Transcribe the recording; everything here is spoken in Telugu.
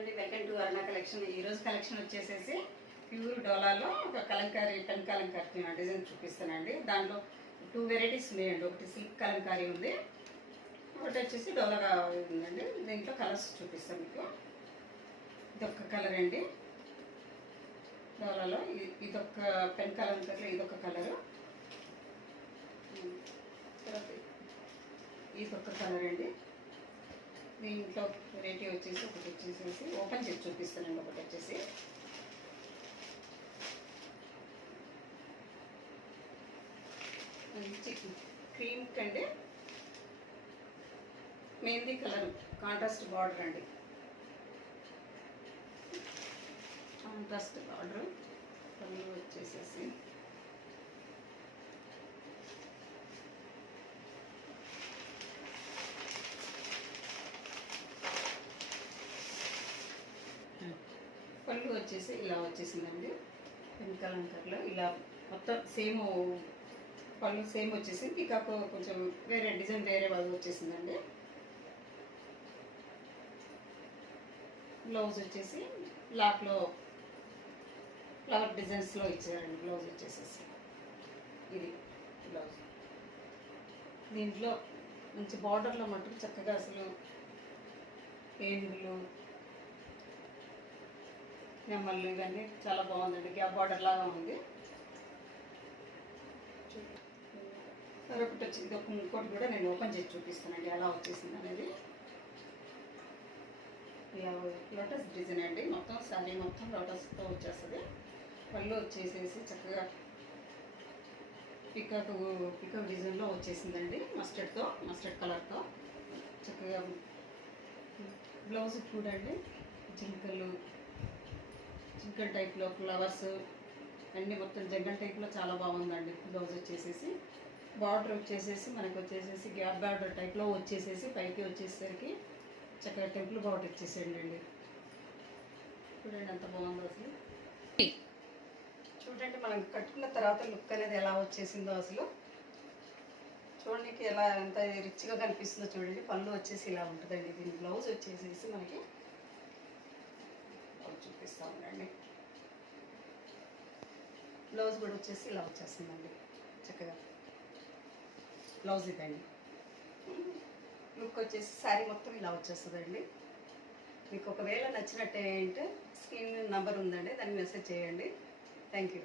అండి, వెల్కమ్ టు అరుణ కలెక్షన్. ఈరోజు కలెక్షన్ వచ్చేసేసి ప్యూర్ డోలాలో ఒక కలంకారీ పెన్ కలంకారీ డిజైన్ చూపిస్తానండి. దాంట్లో 2 వెరైటీస్ ఉన్నాయండి. ఒకటి సిల్క్ కలంకారీ ఉంది, ఒకటి వచ్చేసి డోలాగా ఉందండి. దీంట్లో కలర్స్ చూపిస్తాను మీకు. ఇదొక కలర్ అండి డోలాలో, ఇదొక పెన్ కలంకారీలో ఇదొక కలరు, తర్వాత ఇదొక కలర్ అండి. దీంట్లో వెరైటీ వచ్చేసి ఒకటి వచ్చేసేసి ఓపెన్ చేసి చూపిస్తానండి. ఒకటి వచ్చేసి మంచి క్రీమ్ కండి, మెహందీ కలర్ కాంట్రాస్ట్ బార్డర్ అండి. కాంట్రాస్ట్ బార్డర్ పళ్ళు వచ్చేసేసి పళ్ళు వచ్చేసి ఇలా వచ్చేసిందండి. పెన్ కలంకారీలో ఇలా మొత్తం సేమ్ పళ్ళు సేమ్ వచ్చేసి పికాక్ కొంచెం వేరే డిజైన్ వేరే వాళ్ళు వచ్చేసిందండి. బ్లౌజ్ వచ్చేసి బ్లాక్లో ఫ్లవర్ డిజైన్స్లో ఇచ్చారండి. బ్లౌజ్ వచ్చేసేసి ఇది బ్లౌజ్. దీంట్లో మంచి బార్డర్లో మటుకు చక్కగా అసలు ఏనుగులు నెమ్మళ్ళు ఇవన్నీ చాలా బాగుందండి. గ్యాప్ బార్డర్ లాగా ఉంది. మరొకటి వచ్చి ఇది ఇంకోటి కూడా నేను ఓపెన్ చేసి చూపిస్తానండి ఎలా వచ్చేసింది అనేది. ఇలా లోటస్ డిజైన్ అండి, మొత్తం శారీ మొత్తం లోటస్తో వచ్చేస్తుంది. పళ్ళు వచ్చేసేసి చక్కగా పికాక్ డిజైన్లో వచ్చేసిందండి. మస్టర్డ్ కలర్తో చక్కగా. బ్లౌజ్ చూడండి, జింకల్ టైప్లో ఫ్లవర్స్ అన్నీ మొత్తం జంగల్ టైప్లో చాలా బాగుందండి. బ్లౌజ్ వచ్చేసేసి బార్డర్ వచ్చేసేసి మనకు వచ్చేసేసి గ్యాప్ బార్డర్ టైప్లో వచ్చేసేసి పైకి వచ్చేసరికి చక్కగా టెంపుల్ బార్డర్ ఇచ్చేసేయండి. చూడండి ఎంత బాగుందో అసలు. చూడండి మనం కట్టుకున్న తర్వాత లుక్ అనేది ఎలా వచ్చేసిందో అసలు. చూడడానికి ఎలా ఎంత రిచ్గా కనిపిస్తుందో చూడండి. పళ్ళు వచ్చేసి ఇలా ఉంటుందండి. దీని బ్లౌజ్ వచ్చేసేసి మనకి చూపిస్తా ఉండండి. బ్లౌజ్ కూడా వచ్చేసి ఇలా వచ్చేస్తుందండి చక్కగా. బ్లౌజ్ ఇదండి. లుక్ వచ్చేసి శారీ మొత్తం ఇలా వచ్చేస్తుందండి. మీకు ఒకవేళ నచ్చినట్టే అంటే స్క్రీన్ నెంబర్ ఉందండి, దాన్ని మెసేజ్ చేయండి. Thank you.